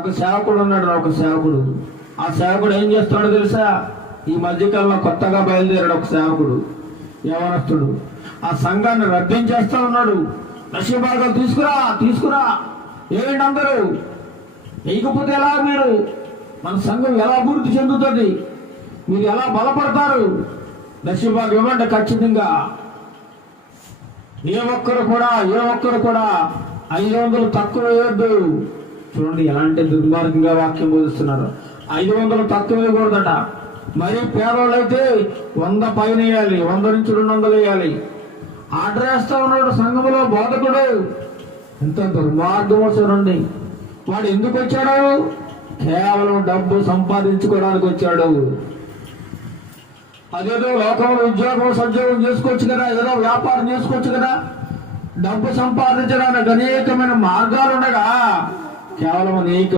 ఒక సేవకుడు ఉన్నాడు, ఒక సేవకుడు. ఆ సేవకుడు ఏం చేస్తాడో తెలుసా? ఈ మధ్యకాలంలో కొత్తగా బయలుదేరాడు ఒక సేవకుడు, యవనస్తుడు. ఆ సంఘాన్ని రద్దించేస్తా ఉన్నాడు. దశభాగాలు తీసుకురా తీసుకురా, ఏంటి అందరూ వేయకపోతే ఎలా? మీరు మన సంఘం ఎలా అభివృద్ధి చెందుతుంది? మీరు ఎలా బలపడతారు? దశభాగం ఇవ్వండి ఖచ్చితంగా. ఏ ఒక్కరు కూడా 500 తక్కువ వేయొద్దు. చూడండి ఎలాంటి దుర్మార్గంగా వాక్యం బోధిస్తున్నారు. 500 తక్కువ వేయకూడదట. మరి పేదవాళ్ళు అయితే 100 పైన వేయాలి, 100 నుంచి 200 వేయాలి. ఆర్డర్ వేస్తా ఉన్నాడు సంఘంలో బోధకుడు. ఎంత దుర్మార్గమో చూడండి. వాడు ఎందుకు వచ్చాడు? కేవలం డబ్బు సంపాదించుకోవడానికి వచ్చాడు. అదేదో లోకంలో ఉద్యోగం సద్యోగం చేసుకోవచ్చు కదా, ఏదో వ్యాపారం చేసుకోవచ్చు కదా. డబ్బు సంపాదించడానికి అనేకమైన మార్గాలు ఉండగా కేవలం అనేక